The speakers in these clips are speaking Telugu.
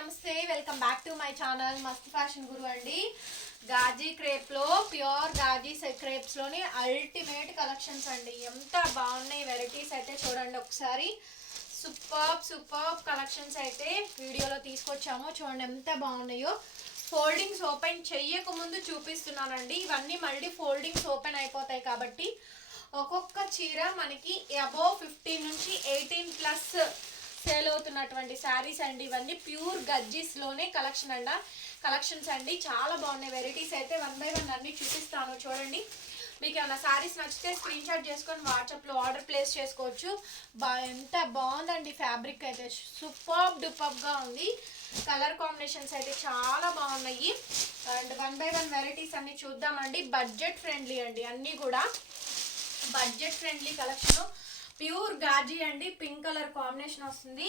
నమస్తే welcome back to my channel మస్త్ ఫ్యాషన్ గురు అండి. గాజీ క్రేప్ లో ప్యూర్ గాజీ క్రేప్స్ లోని అల్టిమేట్ కలెక్షన్స్ అండి. ఎంత బాగున్నాయి వెరైటీస్ అయితే చూడండి ఒకసారి. సూపర్ కలెక్షన్స్ అయితే వీడియోలో తీసుకొచ్చాము. చూడండి ఎంత బాగున్నాయో. ఫోల్డింగ్స్ ఓపెన్ చెయ్యక ముందు చూపిస్తున్నానండి. ఇవన్నీ మళ్ళీ ఫోల్డింగ్స్ ఓపెన్ అయిపోతాయి కాబట్టి ఒక్కొక్క చీర మనకి అబోవ్ 15 నుంచి 18+ సేల్ అవుతున్నటువంటి శారీస్ అండి. ఇవన్నీ ప్యూర్ గజ్జీస్ లోనే కలెక్షన్స్ అండి. చాలా బాగున్నాయి వెరైటీస్ అయితే. 1 by 1 అన్ని చూపిస్తాను చూడండి. మీకు ఏమైనా శారీస్ నచ్చితే స్క్రీన్ షాట్ చేసుకొని వాట్సాప్లో ఆర్డర్ ప్లేస్ చేసుకోవచ్చు. ఎంత బాగుందండి ఫ్యాబ్రిక్ అయితే. సూపర్గా ఉంది. కలర్ కాంబినేషన్స్ అయితే చాలా బాగున్నాయి. అండ్ 1 by 1 వెరైటీస్ అన్ని చూద్దామండి. బడ్జెట్ ఫ్రెండ్లీ అండి. అన్నీ కూడా బడ్జెట్ ఫ్రెండ్లీ కలెక్షన్. ప్యూర్ గాజీ అండి. పింక్ కలర్ కాంబినేషన్ వస్తుంది.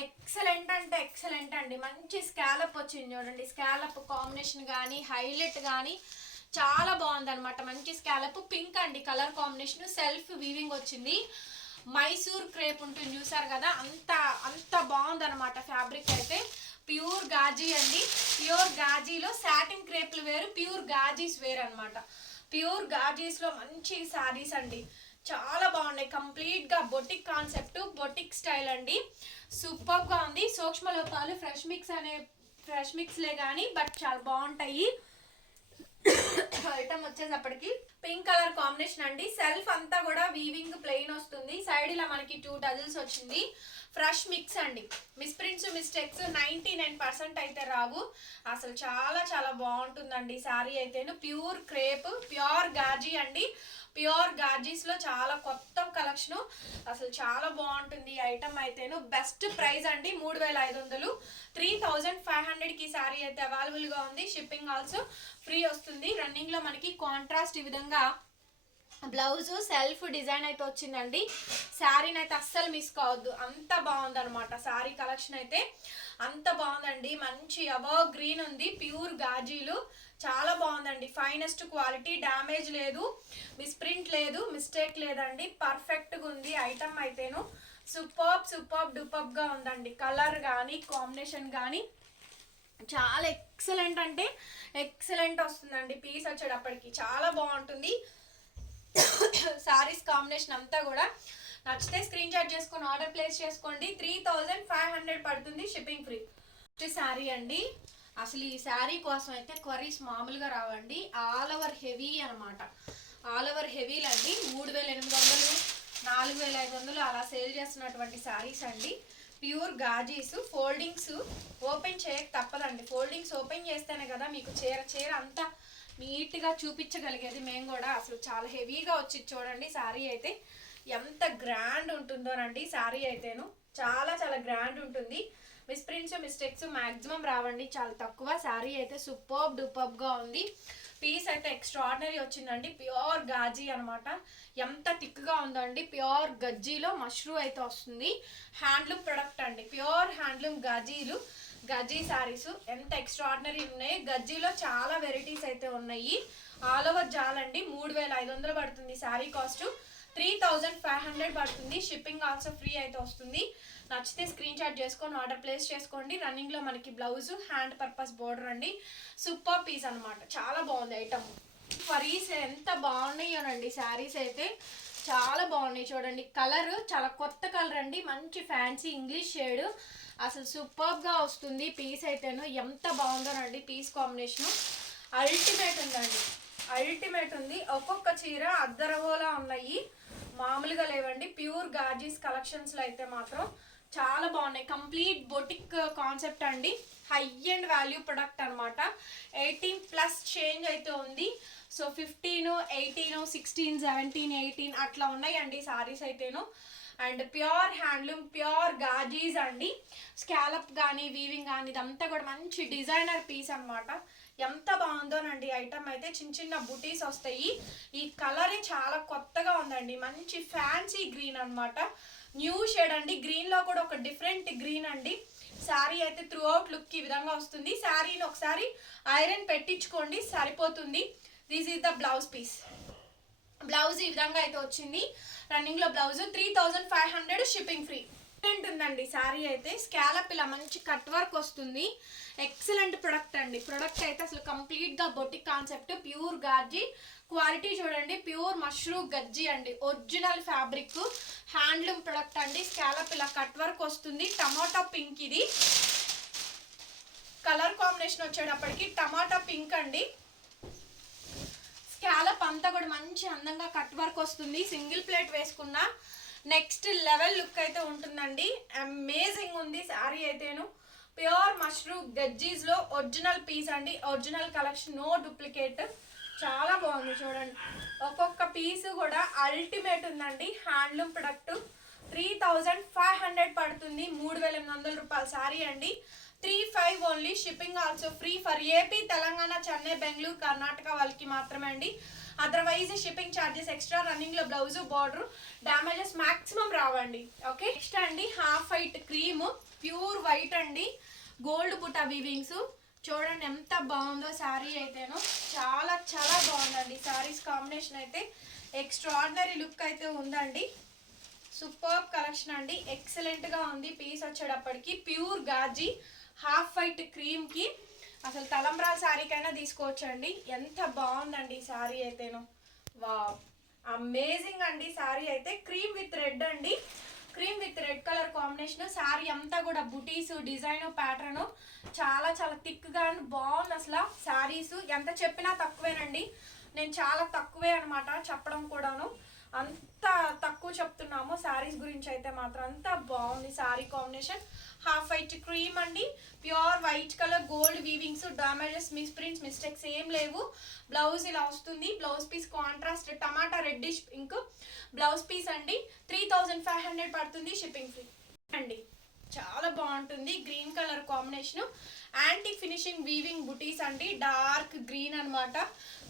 ఎక్సలెంట్ అంటే ఎక్సలెంట్ అండి. మంచి స్కాలప్ వచ్చింది చూడండి. స్కాలప్ కాంబినేషన్ కానీ హైలైట్ కానీ చాలా బాగుంది అనమాట. మంచి స్కాలప్ పింక్ అండి కలర్ కాంబినేషన్. సెల్ఫ్ వీవింగ్ వచ్చింది. మైసూర్ క్రేప్ ఉంటుంది చూసారు కదా, అంత బాగుంది అనమాట ఫ్యాబ్రిక్ అయితే. ప్యూర్ గాజీ అండి. ప్యూర్ గాజీలో సాటిన్ క్రేప్లు వేరు, ప్యూర్ గాజీస్ వేరు అనమాట. ప్యూర్ గాజీస్ లో మంచి శారీస్ అండి. చాలా బాగున్నాయి. కంప్లీట్ గా బొటిక్ కాన్సెప్ట్, బొటిక్ స్టైల్ అండి. సూపర్ గా ఉంది. సూక్ష్మ లోపాలు ఫ్రెష్ మిక్స్లే కానీ బట్ చాలా బాగుంటాయి. ఐటమ్ వచ్చేసప్పటికి పింక్ కలర్ కాంబినేషన్ అండి. సెల్ఫ్ అంతా కూడా వీవింగ్ ప్లెయిన్ వస్తుంది. సైడ్ ఇలా మనకి 2 టజిల్స్ వచ్చింది. ఫ్రెష్ మిక్స్ అండి. మిస్ప్రింట్స్ మిస్టేక్స్ 99% అయితే రావు. అసలు చాలా బాగుంటుందండి శారీ అయితేను. ప్యూర్ క్రేప్, ప్యూర్ గాజీ అండి. ప్యూర్ గాజీస్ లో చాలా కొత్త కలెక్షన్. అసలు చాలా బాగుంటుంది ఈ ఐటమ్ అయితేను. బెస్ట్ ప్రైస్ అండి. 3500, 3500 కి శారీ అయితే అవైలబుల్ గా ఉంది. షిప్పింగ్ ఆల్సో ఫ్రీ వస్తుంది. రన్నింగ్ లో మనకి కాంట్రాస్ట్ ఈ విధంగా బ్లౌజ్ సెల్ఫ్ డిజైన్ అయితే వచ్చిందండి. శారీని అయితే అస్సలు మిస్ కావద్దు. అంత బాగుంది అనమాట శారీ కలెక్షన్ అయితే. అంత బాగుందండి. మంచి అబవ్ గ్రీన్ ఉంది. ప్యూర్ గాజీలు చాలా బాగుందండి. ఫైనెస్ట్ క్వాలిటీ, డ్యామేజ్ లేదు, మిస్ప్రింట్ లేదు, మిస్టేక్ లేదండి. పర్ఫెక్ట్గా ఉంది ఐటమ్ అయితేను. సూపర్ గా ఉందండి. కలర్ కానీ కాంబినేషన్ కానీ చాలా ఎక్సలెంట్ అంటే ఎక్సలెంట్ వస్తుందండి. పీస్ వచ్చేటప్పటికి చాలా బాగుంటుంది. సారీస్ కాంబినేషన్ అంతా కూడా నచ్చితే స్క్రీన్ షాట్ చేసుకొని ఆర్డర్ ప్లేస్ చేసుకోండి. 3500 పడుతుంది. Shipping free. శారీ అండి. అసలు ఈ శారీ కోసం అయితే క్వరీస్ మామూలుగా రావండి. ఆల్ ఓవర్ హెవీ అనమాట. ఆల్ ఓవర్ హెవీలు అండి. 3800, 4500 అలా సేల్ చేస్తున్నటువంటి శారీస్ అండి. ప్యూర్ గాజీస్. ఫోల్డింగ్స్ ఓపెన్ చేయక తప్పదండి. ఫోల్డింగ్స్ ఓపెన్ చేస్తేనే కదా మీకు చీర అంతా నీట్గా చూపించగలిగేది మేము కూడా. అసలు చాలా హెవీగా వచ్చి చూడండి శారీ అయితే. ఎంత గ్రాండ్ ఉంటుందోనండి శారీ అయితేను. చాలా గ్రాండ్ ఉంటుంది. మిస్ప్రింట్స్ మిస్టేక్స్ మ్యాక్సిమం రావండి. చాలా తక్కువ. శారీ అయితే సూపర్గా ఉంది. పీస్ అయితే ఎక్స్ట్రాడినరీ వచ్చిందండి. ప్యూర్ గాజీ అనమాట. ఎంత థిక్గా ఉందండి. ప్యూర్ గజ్జీలో మష్రూ అయితే వస్తుంది. హ్యాండ్లూమ్ ప్రొడక్ట్ అండి. ప్యూర్ హ్యాండ్లూమ్ గజ్జీ శారీస్ ఎంత ఎక్స్ట్రాడినరీ ఉన్నాయి. గజ్జీలో చాలా వెరైటీస్ అయితే ఉన్నాయి. All over జాలండి. 3500 పడుతుంది శారీ కాస్ట్. 3500 పడుతుంది. షిప్పింగ్ ఆల్సో ఫ్రీ అయితే వస్తుంది. నచ్చితే స్క్రీన్ షాట్ చేసుకొని ఆర్డర్ ప్లేస్ చేసుకోండి. రన్నింగ్ లో మనకి బ్లౌజ్, హ్యాండ్ పర్పస్ బోర్డర్ అండి. సూపర్ పీస్ అనమాట. చాలా బాగుంది ఐటమ్. ఫరీస్ ఎంత బాగున్నాయోనండి శారీస్ అయితే. చాలా బాగున్నాయి చూడండి. కలర్ చాలా కొత్త కలర్ అండి. మంచి ఫ్యాన్సీ ఇంగ్లీష్ షేడ్. అసలు సూపర్గా వస్తుంది పీస్ అయితేను. ఎంత బాగుందోనండి పీస్ కాంబినేషన్. అల్టిమేట్ ఉందండి. అల్టిమేట్ ఉంది. ఒక్కొక్క చీర అద్దరవోలా ఉన్నాయి. మామూలుగా లేవండి. ప్యూర్ గాజీస్ కలెక్షన్స్లో అయితే మాత్రం చాలా బాగున్నాయి. కంప్లీట్ బొటిక్ కాన్సెప్ట్ అండి. హై అండ్ వాల్యూ ప్రొడక్ట్ అనమాట. 18+ చేంజ్ అయితే ఉంది. సో 15, 18, 16, 17, 18 అట్లా ఉన్నాయండి సారీస్ అయితేను. అండ్ ప్యూర్ హ్యాండ్లూమ్, ప్యూర్ గాజీస్ అండి. స్కాలప్ కానీ వీవింగ్ కానీ ఇదంతా కూడా మంచి డిజైనర్ పీస్ అనమాట. ఎంత బాగుందోనండి ఐటమ్ అయితే. చిన్న బుటీస్ వస్తాయి. ఈ కలరే చాలా కొత్తగా ఉందండి. మంచి ఫ్యాన్సీ గ్రీన్ అనమాట. న్యూ షేడ్ అండి. గ్రీన్ లో కూడా ఒక డిఫరెంట్ గ్రీన్ అండి. శారీ అయితే త్రూ అవుట్ లుక్ ఈ విధంగా వస్తుంది. శారీని ఒకసారి ఐరన్ పెట్టించుకోండి సరిపోతుంది. This is the blouse piece. Blouse ఈ విధంగా అయితే వచ్చింది. రన్నింగ్ లో బ్లౌజ్ 3500, షిప్పింగ్ ఫ్రీ. ఉందండి సారీ అయితే. స్కాలప్ ఇలా మంచి కట్ వర్క్ వస్తుంది. ఎక్సలెంట్ ప్రొడక్ట్ అండి. ప్రొడక్ట్ అయితే అసలు కంప్లీట్ గా boutique concept, pure gaji quality చూడండి. ప్యూర్ మష్రూ గజ్జి అండి, ఒరిజినల్ ఫ్యాబ్రిక్, హ్యాండ్లూమ్ ప్రొడక్ట్ అండి. స్కాలప్ ఇలా కట్ వర్క్ వస్తుంది. టమాటా పింక్, ఇది కలర్ కాంబినేషన్ వచ్చేటప్పటికి టమాటా పింక్ అండి. స్కాలప్ అంతా కూడా మంచి అందంగా కట్ వర్క్ వస్తుంది. సింగిల్ ప్లేట్ వేసుకున్న నెక్స్ట్ లెవెల్ లుక్ అయితే ఉంటుందండి. అమేజింగ్ ఉంది శారీ అయితేను. ప్యూర్ మష్రూ గజ్జీస్ లో ఒరిజినల్ పీస్ అండి, ఒరిజినల్ కలెక్షన్, నో డూప్లికేట్. చాలా బాగుంది చూడండి. ఒక్కొక్క పీస్ కూడా అల్టిమేట్ ఉందండి. హ్యాండ్లూమ్ ప్రొడక్ట్ 3500 పడుతుంది. 3800 రూపాయల శారీ అండి. 35 only. Shipping also free for AP, Telangana, Chennai, Bengaluru, Karnataka వాళ్ళకి మాత్రమే అండి. Otherwise shipping charges extra. Running లో బ్లౌజ్, బార్డర్ డ్యామేజెస్ మాక్సిమం రావండి. ఓకే, నెక్స్ట్ అండి half white cream, pure white అండి, గోల్డ్ బుటా వీవింగ్స్. చూడండి ఎంత బాగుందో శారీ అయితేను. చాలా చాలా బాగుందండి. శారీస్ కాంబినేషన్ అయితే ఎక్స్ట్రాడినరీ లుక్ అయితే ఉందండి. సూపర్ కలెక్షన్ అండి. ఎక్సలెంట్ గా ఉంది. పీస్ వచ్చేటప్పటికి pure gaji half white cream కి అసలు తలంబ్రాల శారీకైనా తీసుకోవచ్చండి. ఎంత బాగుందండి శారీ అయితేను. వావ్, అమేజింగ్ అండి. శారీ అయితే క్రీమ్ విత్ రెడ్ అండి. Cream with red colour combination. Sari అంతా కూడా బుటీస్, డిజైన్, ప్యాటర్న్ చాలా చాలా థిక్ గా బాగుంది. అసలు శారీస్ ఎంత చెప్పినా తక్కువేనండి. నేను చాలా తక్కువే అనమాట చెప్పడం కూడాను. అంత తక్కువ చెప్తున్నాము శారీస్ గురించి అయితే మాత్రం. అంత బాగుంది sari combination. Half white cream అండి, pure white colour, gold weavings, damages, misprints, mistakes ఏం లేవు. బ్లౌజ్ ఇలా వస్తుంది. బ్లౌజ్ పీస్ కాంట్రాస్ట్ టమాటా రెడ్డిష్ పింక్ బ్లౌజ్ పీస్ అండి. 3500 పడుతుంది. షిప్పింగ్ ఫ్రీ అండి. చాలా బాగుంటుంది. Green colour combination, anti finishing weaving బుటీస్ అండి. డార్క్ గ్రీన్ అనమాట.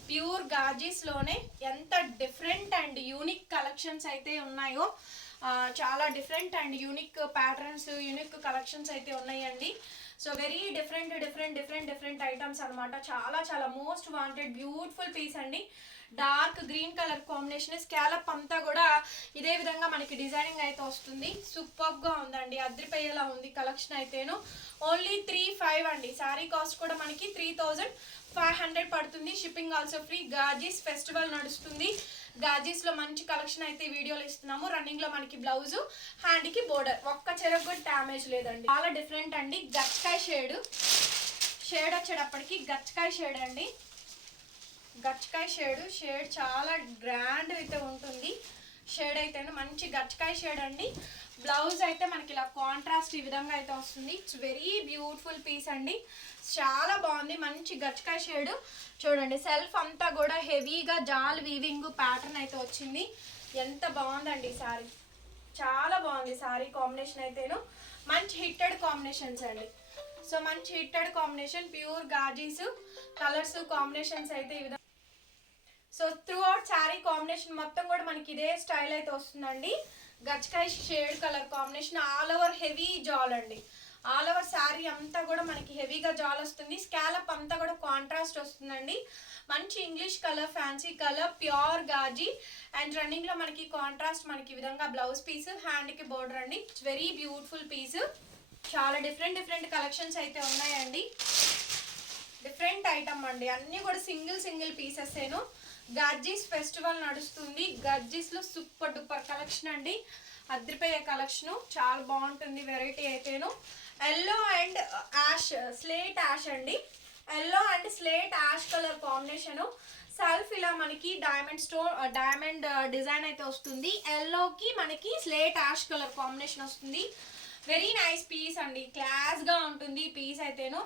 ప్యూర్ గాజీస్ లోనే ఎంత డిఫరెంట్ అండ్ యూనిక్ కలెక్షన్స్ అయితే ఉన్నాయో. చాలా different and unique patterns, unique collections అయితే ఉన్నాయండి. సో వెరీ డిఫరెంట్ ఐటమ్స్ అనమాట. చాలా చాలా మోస్ట్ వాంటెడ్ బ్యూటిఫుల్ పీస్ అండి. Dark green colour combination. Scallop అంతా కూడా ఇదే విధంగా మనకి డిజైనింగ్ అయితే వస్తుంది. సూపర్ గా ఉందండి. అద్రిపోయేలా ఉంది కలెక్షన్ అయితేను. ఓన్లీ 35 అండి. శారీ కాస్ట్ కూడా మనకి 3500 పడుతుంది. Shipping also free. గాజీస్ ఫెస్టివల్ నడుస్తుంది. గాజీస్ లో మంచి కలెక్షన్ అయితే వీడియోలు ఇస్తున్నాము. రన్నింగ్ లో మనకి బ్లౌజ్, హ్యాండ్ కి బోర్డర్, ఒక్క చెరకు కూడా డ్యామేజ్ లేదండి. చాలా డిఫరెంట్ అండి. గచ్చకాయ షేడ్ వచ్చేటప్పటికి గచ్చకాయ షేడ్ అండి. గచ్చకాయ షేడ్ చాలా గ్రాండ్ అయితే ఉంటుంది. షేడ్ అయితే మంచి గచ్చకాయ షేడ్ అండి. బ్లౌజ్ అయితే మనకి ఇలా కాంట్రాస్ట్ ఈ విధంగా అయితే వస్తుంది. ఇట్స్ వెరీ బ్యూటిఫుల్ పీస్ అండి. చాలా బాగుంది. మంచి గచ్చకాయ షేడ్ చూడండి. సెల్ఫ్ అంతా కూడా హెవీగా జాల్ వీవింగ్ ప్యాటర్న్ అయితే వచ్చింది. ఎంత బాగుందండి సారీ. చాలా బాగుంది సారీ కాంబినేషన్ అయితేను. మంచి హిట్టెడ్ కాంబినేషన్స్ అండి. సో మంచి హిట్టెడ్ కాంబినేషన్, ప్యూర్ గాజీస్ కలర్స్ కాంబినేషన్స్ అయితే ఈ విధంగా. So throughout sari combination మొత్తం కూడా మనకి ఇదే స్టైల్ అయితే వస్తుందండి. గచ్చకాయ shade colour combination, all over heavy జాల్ అండి. ఆల్ ఓవర్ శారీ అంతా కూడా మనకి హెవీగా జాల్ వస్తుంది. స్కాలప్ అంతా కూడా కాంట్రాస్ట్ వస్తుందండి. మంచి English colour, fancy colour, pure gaji and running లో మనకి కాంట్రాస్ట్ మనకి ఈ విధంగా బ్లౌజ్ పీస్, హ్యాండ్ కి బోర్డర్ అండి. It's very beautiful piece. చాలా డిఫరెంట్ కలెక్షన్స్ అయితే ఉన్నాయండి. డిఫరెంట్ ఐటమ్ అండి. అన్ని కూడా సింగిల్ పీసెస్ ఏను. గజ్జీస్ ఫెస్టివల్ నడుస్తుంది. గజ్జీస్ లో సూపర్ డూపర్ కలెక్షన్ అండి. అద్రిపోయే కలెక్షన్ చాలా బాగుంటుంది. వెరైటీ అయితేను. Yellow and ash, slate ash అండి. Yellow and slate ash colour combination. Self ఇలా మనకి డైమండ్ డిజైన్ అయితే వస్తుంది. ఎల్లోకి మనకి స్లేట్ యాష్ కలర్ కాంబినేషన్ వస్తుంది. వెరీ నైస్ పీస్ అండి. క్లాస్ గా ఉంటుంది పీస్ అయితేను.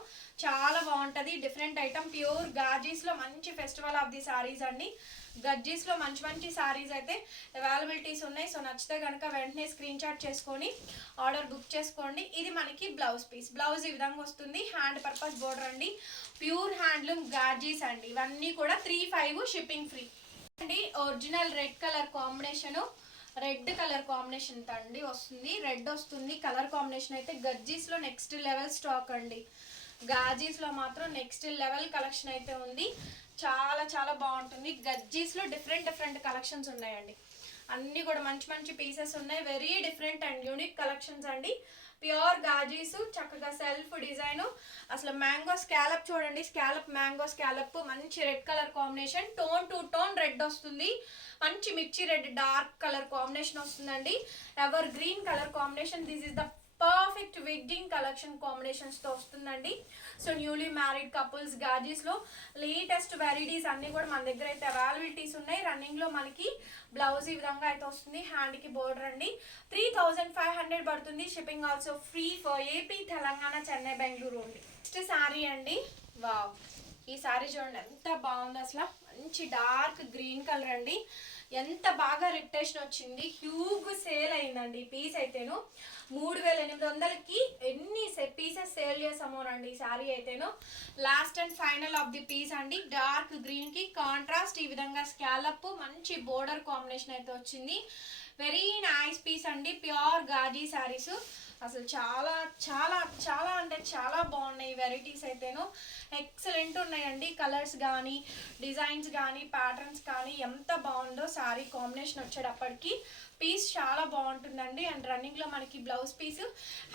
చాలా బాగుంటది. Different item. ప్యూర్ గాజీస్ లో మంచి ఫెస్టివల్ ఆఫ్ ది సారీస్ అండి. గజ్జీస్ లో మంచి సారీస్ అయితే అవైలబిలిటీస్ ఉన్నాయి. సో నచ్చితే కనుక వెంటనే స్క్రీన్ షాట్ చేసుకొని ఆర్డర్ బుక్ చేసుకోండి. ఇది మనకి బ్లౌజ్ పీస్. బ్లౌజ్ ఈ విధంగా వస్తుంది. హ్యాండ్ పర్పస్ బోర్డర్ అండి. ప్యూర్ హ్యాండ్లూమ్ గాజీస్ అండి. ఇవన్నీ కూడా 35 షిప్పింగ్ ఫ్రీ అండి. Original red colour combination, red colour combination అండి వస్తుంది. రెడ్ వస్తుంది కలర్ కాంబినేషన్ అయితే. గజ్జీస్ లో నెక్స్ట్ లెవెల్ స్టాక్ అండి. గాజీస్ లో మాత్రం నెక్స్ట్ లెవెల్ కలెక్షన్ అయితే ఉంది. చాలా బాగుంటుంది. గజ్జీస్ లో డిఫరెంట్ కలెక్షన్స్ ఉన్నాయండి. అన్నీ కూడా మంచి మంచి పీసెస్ ఉన్నాయి. Very different and unique collections అండి. ప్యూర్ గాజీస్, చక్కగా సెల్ఫ్ డిజైన్. అసలు మ్యాంగో స్కాలప్ చూడండి, స్కాలప్ మ్యాంగో స్కాలప్ మంచి red colour combination, tone to tone red వస్తుంది. మంచి మిర్చి రెడ్ డార్క్ కలర్ కాంబినేషన్ వస్తుందండి. Ever green colour combination. This is the perfect wedding collection combinations తో వస్తుందండి. సో న్యూలీ మ్యారీడ్ కపుల్స్ గాజీస్ లో లేటెస్ట్ వెరైటీస్ అన్ని కూడా మన దగ్గర అయితే అవైలబిలిటీస్ ఉన్నాయి. రన్నింగ్ లో మనకి బ్లౌజ్ ఈ విధంగా అయితే వస్తుంది. హ్యాండ్ కి బోర్డర్ అండి. 3500 పడుతుంది. Shipping also free for AP, Telangana, Chennai, Bengaluru only. Next sari అండి. వావ్, ఈ శారీ చూడండి ఎంత బాగుంది. అసలు మంచి డార్క్ గ్రీన్ కలర్ అండి. ఎంత బాగా రిటేషన్ వచ్చింది. హ్యూగ్ సేల్ అయిందండి ఈ పీస్ అయితేను. 3800కి ఎన్ని పీసెస్ సేల్ చేసామోనండి ఈ శారీ అయితేను. Last and final of the piece అండి. డార్క్ గ్రీన్ కి కాంట్రాస్ట్ ఈ విధంగా స్కాలప్ మంచి బోర్డర్ కాంబినేషన్ అయితే వచ్చింది. వెరీ నైస్ పీస్ అండి. ప్యూర్ గాజీ శారీస్. అసలు చాలా చాలా చాలా అంటే చాలా బాగున్నాయి వెరైటీస్ అయితేను. ఎక్సలెంట్ ఉన్నాయండి. కలర్స్ కానీ, డిజైన్స్ కానీ, ప్యాటర్న్స్ కానీ ఎంత బాగుందో శారీ కాంబినేషన్ వచ్చేటప్పటికి. పీస్ చాలా బాగుంటుందండి. అండ్ రన్నింగ్లో మనకి బ్లౌజ్ పీస్,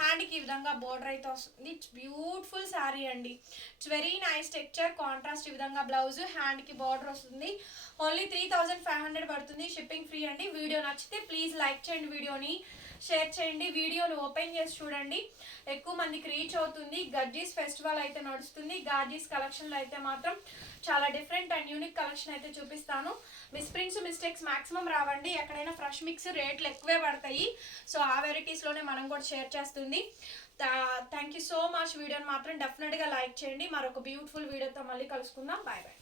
హ్యాండ్కి ఈ విధంగా బోర్డర్ అయితే వస్తుంది. ఇట్స్ బ్యూటిఫుల్ శారీ అండి. It's very nice texture. Contrast ఈ విధంగా బ్లౌజ్, హ్యాండ్కి బోర్డర్ వస్తుంది. ఓన్లీ 3500 పడుతుంది. షిప్పింగ్ ఫ్రీ అండి. వీడియో నచ్చితే ప్లీజ్ లైక్ చేయండి, వీడియోని షేర్ చేయండి, వీడియోని ఓపెన్ చేసి చూడండి. ఎక్కువ మందికి రీచ్ అవుతుంది. గజ్జీస్ ఫెస్టివల్ అయితే నడుస్తుంది. గాజీస్ కలెక్షన్లో అయితే మాత్రం చాలా డిఫరెంట్ అండ్ యూనిక్ కలెక్షన్ అయితే చూపిస్తాను. మిస్ప్రింట్స్, మిస్టేక్స్ మాక్సిమం రావండి. ఎక్కడైనా ఫ్రెష్ మిక్స్ రేట్లు ఎక్కువే పడతాయి. సో ఆ వెరైటీస్లోనే మనం కూడా షేర్ చేస్తుంది. Thank you so much. వీడియోని మాత్రం డెఫినెట్గా లైక్ చేయండి. మరొక బ్యూటిఫుల్ వీడియోతో మళ్ళీ కలుసుకుందాం. Bye bye.